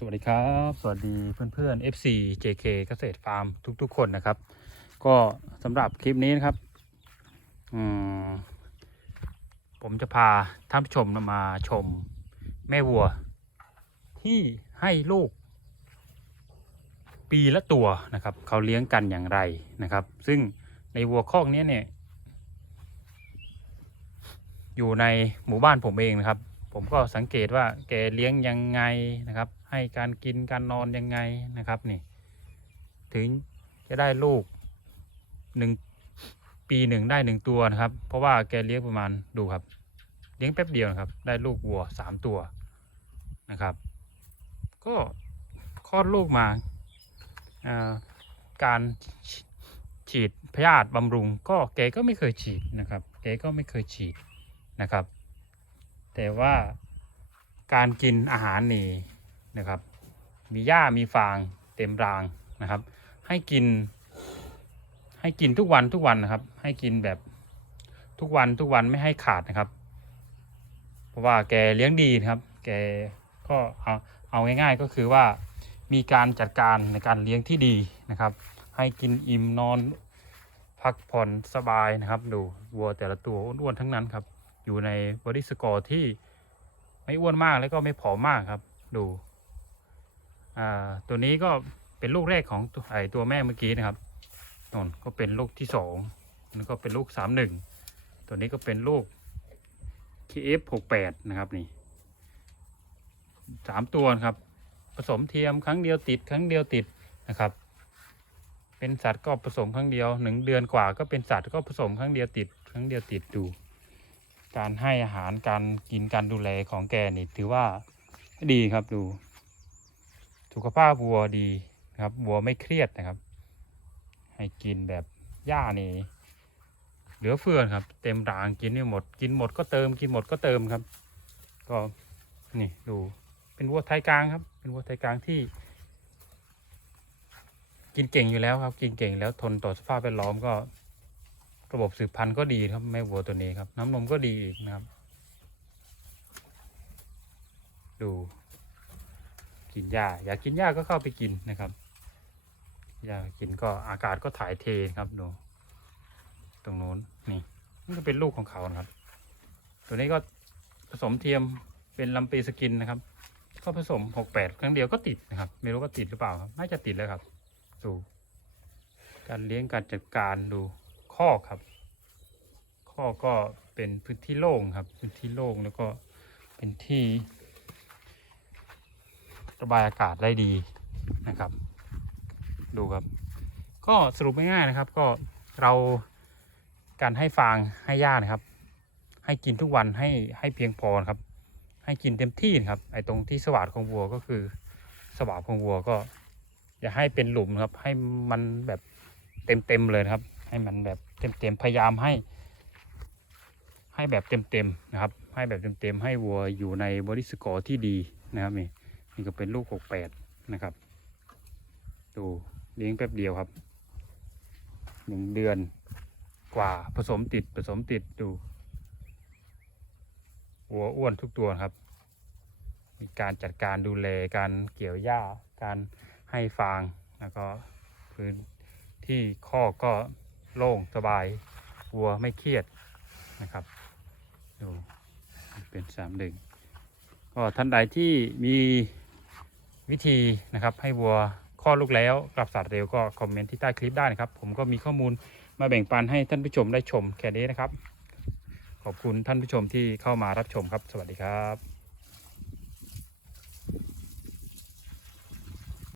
สวัสดีครับ สวัสดีเพื่อนๆ FC JK เกษตรฟาร์มทุก ๆ คนนะครับ ก็สำหรับคลิปนี้นะครับผมจะพาท่านผู้ชมมาชมแม่วัว ที่ให้ลูก ปีละตัวนะครับ เขาเลี้ยงกันอย่างไรนะครับ ซึ่งในวัวคอกนี้เนี่ย อยู่ในหมู่บ้านผมเองนะครับ ผมก็สังเกตว่าแกเลี้ยงยังไงนะครับ ให้การกินการนอนยังไงนะครับนี่ ถึงจะได้ลูกหนึ่งปีหนึ่งได้หนึ่งตัวนะครับ เพราะว่าแกเลี้ยงประมาณดูครับ เลี้ยงแป๊บเดียวนะครับ ได้ลูกวัวสามตัวนะครับ ก็คลอดลูกมาอ่าการฉีดพยาธิบำรุง ก็แกก็ไม่เคยฉีดนะครับ แกก็ไม่เคยฉีดนะครับ แต่ว่าการกินอาหารนี่นะครับ มีหญ้ามีฟางเต็มรางนะครับ ให้กิน ให้กินทุกวันทุกวันนะครับ ให้กินแบบทุกวันทุกวันไม่ให้ขาดนะครับ เพราะว่าแกเลี้ยงดีนะครับ แกก็เอาเอาง่ายๆก็คือว่ามีการจัดการในการเลี้ยงที่ดีนะครับ ให้กินอิ่มนอนพักผ่อนสบายนะครับ ดูวัวแต่ละตัวอ้วนๆทั้งนั้นครับ อยู่ในบอดี้สกอร์ที่ไม่อ้วนมากแล้วก็ไม่ผอมมากครับ ดูตัวนี้ก็เป็นลูกแรกของตัวไอตัวแม่เมื่อกี้นะครับนนก็เป็นลูกที่สองแล้วก็เป็นลูกสามหนึ่งตัวนี้ก็เป็นลูก KF หกแปดนะครับนี่สามตัวครับ ผสมเทียมครั้งเดียวติดครั้งเดียวติดนะครับ เป็นสัตว์ก็ผสมครั้งเดียวหนึ่งเดือนกว่าก็เป็นสัตว์ก็ผสมครั้งเดียวติด ครั้งเดียวติดดู การให้อาหารการกินการดูแลของแกนี่ถือว่าดีครับดู สุขภาพวัวดีครับวัวไม่เครียดนะครับ ให้กินแบบหญ้านี่เหลือเฟือครับ เต็มรางกินไม่หมด กินหมดก็เติม กินหมดก็เติมครับ ก็นี่ดูเป็นวัวไทยกลางครับ เป็นวัวไทยกลางที่ กินเก่งอยู่แล้วครับ กินเก่งแล้วทนต่อสภาพแวดล้อมก็ ระบบสืบพันธุ์ก็ดีครับแม่วัวตัวนี้ครับ น้ำนมก็ดีอีกนะครับ ดูกินหญ้าอยากกินหญ้าก็เข้าไปกินนะครับอยากกินก็อากาศก็ถ่ายเทครับดู ตรงโน้นนี่นี่ก็เป็นลูกของเขานะครับ ตัวนี้ก็ผสมเทียมเป็นลำปีสกินนะครับ ก็ผสมหกแปดครั้งเดียวก็ติดนะครับ ไม่รู้ว่าติดหรือเปล่าครับ น่าจะติดแล้วครับ ดู การเลี้ยงการจัดการดู ข้อครับ ข้อก็เป็นพื้นที่โล่งครับ พื้นที่โล่งแล้วก็เป็นที่ ระบายอากาศได้ดีนะครับ ดูครับ ก็สรุปง่ายๆนะครับ ก็เราการให้ฟางให้หญ้านะครับ ให้กินทุกวันให้ให้เพียงพอครับ ให้กินเต็มที่ครับไอ้ตรงที่สวาดของวัวก็คือสวาดของวัวก็ อย่าให้เป็นหลุมครับ ให้มันแบบเต็มๆเลยครับ ให้มันแบบ เต็มๆพยายามให้ให้แบบเต็มๆนะครับ ให้แบบเต็มๆให้วัวอยู่ในบริสกอร์ที่ดีนะครับนี่นี่ก็เป็นลูกหกแปดนะครับ ดูเลี้ยงแป๊บเดียวครับหนึ่งเดือนกว่าผสมติดผสมติดดูหัวอ้วนทุกตัวครับ มีการจัดการดูแลการเกี่ยวหญ้า การให้ฟาง แล้วก็พื้นที่คอก็ โล่งสบายวัวไม่เครียดนะครับดูเป็นสามหนึ่งก็ท่านใดที่มีวิธีนะครับให้วัวคลอดลูกแล้วกลับสัตว์เร็วก็คอมเมนต์ที่ใต้คลิปได้นะครับ ผมก็มีข้อมูลมาแบ่งปันให้ท่านผู้ชมได้ชมแค่นี้นะครับ ขอบคุณท่านผู้ชมที่เข้ามารับชมครับ สวัสดีครับ